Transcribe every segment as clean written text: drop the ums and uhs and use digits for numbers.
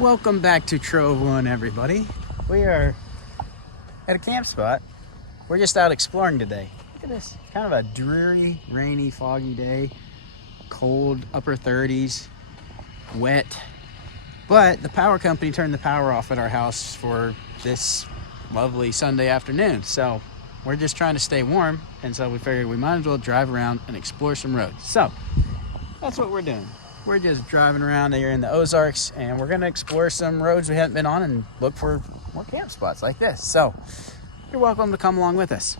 Welcome back to Trove One, everybody. We are at a camp spot. We're just out exploring today. Look at this, kind of a dreary, rainy, foggy day. Cold, upper 30s, wet. But the power company turned the power off at our house for this lovely Sunday afternoon. So we're just trying to stay warm. And so we figured we might as well drive around and explore some roads. So that's what we're doing. We're just driving around here in the Ozarks, and we're gonna explore some roads we haven't been on and look for more camp spots like this. So you're welcome to come along with us.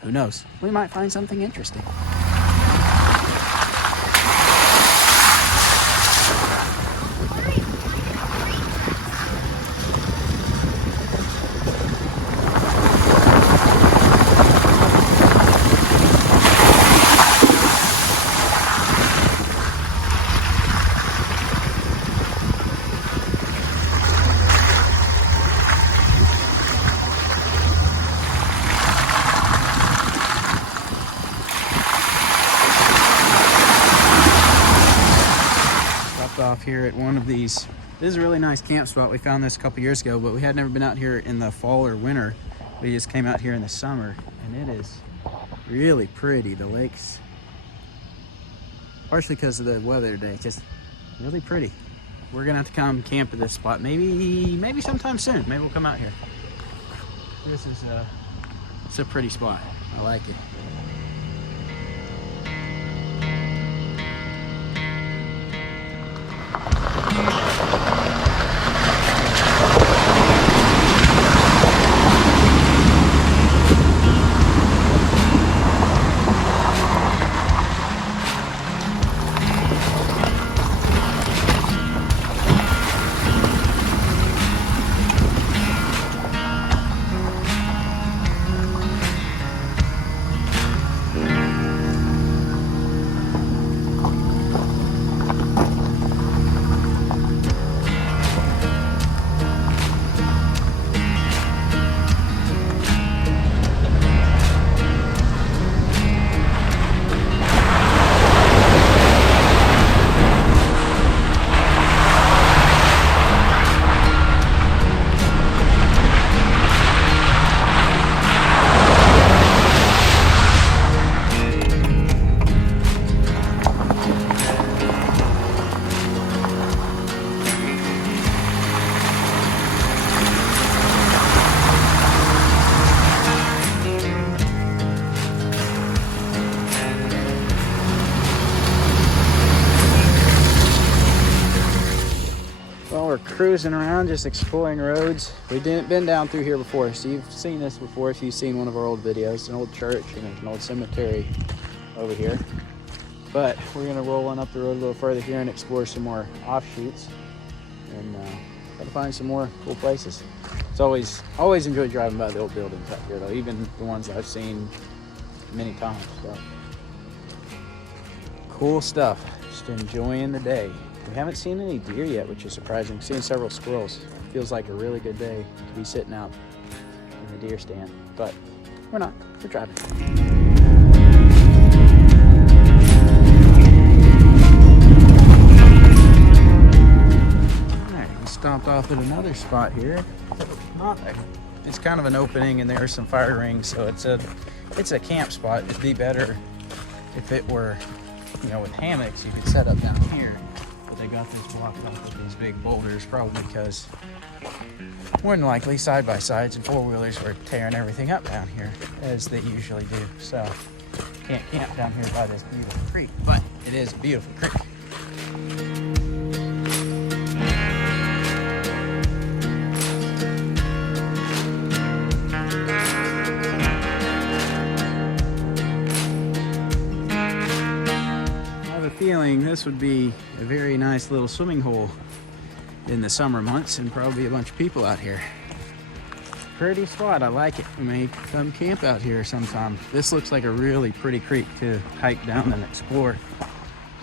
Who knows? We might find something interesting. Off here at one of these. This is a really nice camp spot. We found this a couple years ago, but we had never been out here in the fall or winter. We just came out here in the summer, and it is really pretty. The lake's, partially because of the weather today, just really pretty. We're gonna have to come camp at this spot maybe sometime soon. Maybe we'll come out here. This is it's a pretty spot. I like it. We're cruising around, just exploring roads. We've been down through here before, so you've seen this before if you've seen one of our old videos. An old church and there's an old cemetery over here. But we're gonna roll on up the road a little further here and explore some more offshoots and try to find some more cool places. It's always enjoyed driving by the old buildings out here though, even the ones I've seen many times. So cool stuff, just enjoying the day. We haven't seen any deer yet, which is surprising. Seeing several squirrels. Feels like a really good day to be sitting out in the deer stand, but we're not. We're driving. All right, we stopped off at another spot here. It's kind of an opening, and there are some fire rings, so it's a camp spot. It'd be better if it were, with hammocks. You could set up down here. They got this blocked off with these big boulders, probably because more than likely side-by-sides and four-wheelers were tearing everything up down here, as they usually do. So can't camp down here by this beautiful creek, but it is a beautiful creek. Feeling this would be a very nice little swimming hole in the summer months, and probably a bunch of people out here. Pretty spot, I like it. We may come camp out here sometime. This looks like a really pretty creek to hike down and explore,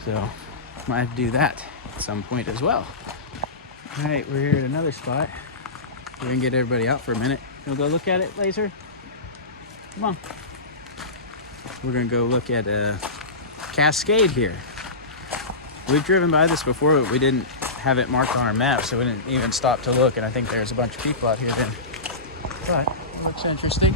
so might have to do that at some point as well. All right, we're here at another spot. We can get everybody out for a minute. We'll go look at it, Laser. Come on. We're gonna go look at a cascade here. We've driven by this before, but we didn't have it marked on our map, so we didn't even stop to look, and I think there's a bunch of people out here then. But it looks interesting.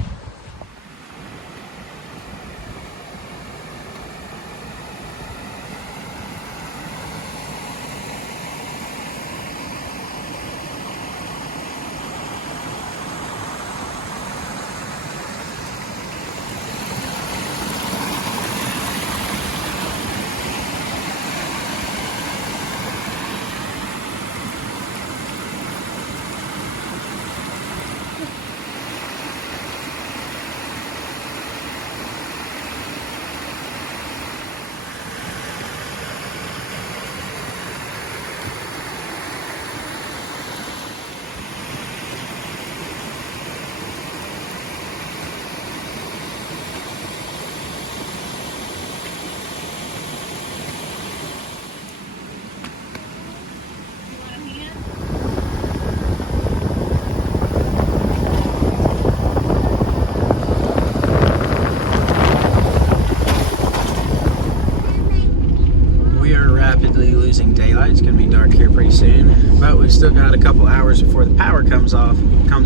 Losing daylight. It's going to be dark here pretty soon, but we've still got a couple hours before the power comes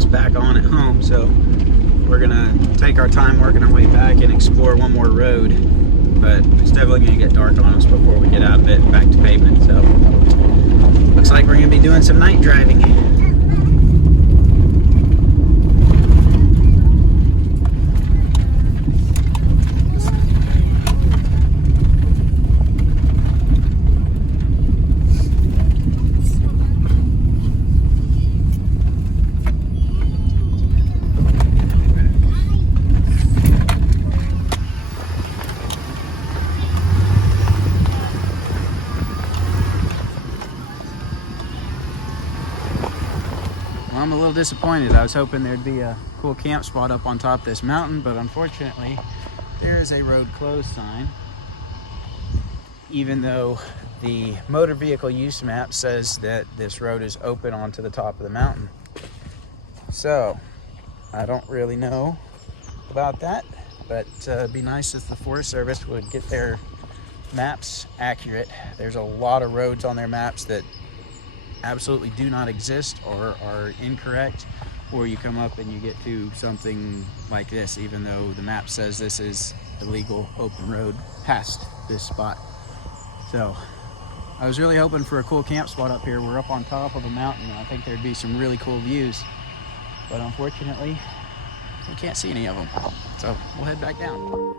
back on at home, so we're gonna take our time working our way back and explore one more road, but it's definitely going to get dark on us before we get out of it and back to pavement. So looks like we're going to be doing some night driving. I'm a little disappointed. I was hoping there'd be a cool camp spot up on top of this mountain, but unfortunately there is a road closed sign, even though the motor vehicle use map says that this road is open onto the top of the mountain. So I don't really know about that, but it'd be nice if the Forest Service would get their maps accurate. There's a lot of roads on their maps that absolutely do not exist or are incorrect, or you come up and you get to something like this, even though the map says this is a legal open road past this spot. So I was really hoping for a cool camp spot up here. We're up on top of a mountain, and I think there'd be some really cool views, but unfortunately we can't see any of them, so we'll head back down.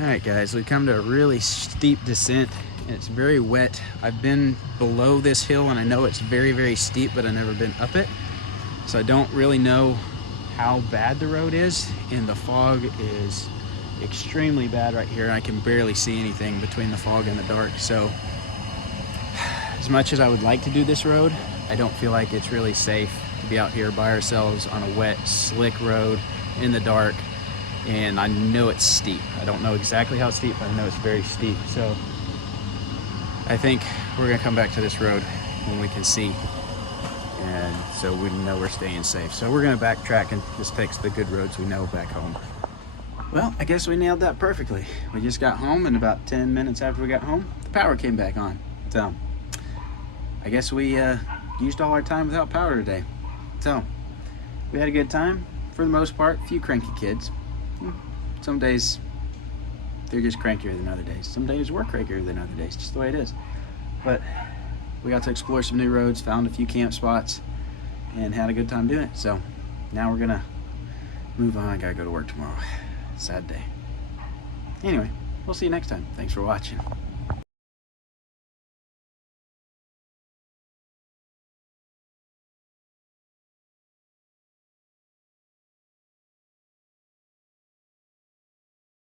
Alright guys, we've come to a really steep descent and it's very wet. I've been below this hill and I know it's very, very steep, but I've never been up it. So I don't really know how bad the road is, and the fog is extremely bad right here. I can barely see anything between the fog and the dark. So as much as I would like to do this road, I don't feel like it's really safe to be out here by ourselves on a wet, slick road in the dark. and I know it's steep. I don't know exactly how steep, but I know it's very steep. So I think we're gonna come back to this road when we can see, and so we know we're staying safe. So we're gonna backtrack and just take the good roads we know back home. Well, I guess we nailed that perfectly. We just got home, and about 10 minutes after we got home, the power came back on. So I guess we used all our time without power today. So we had a good time for the most part. A few cranky kids. Some days they're just crankier than other days. Some days we're crankier than other days, just the way it is. But we got to explore some new roads, found a few camp spots, and had a good time doing it. So now we're gonna move on. I gotta go to work tomorrow. Sad day. Anyway, we'll see you next time. Thanks for watching.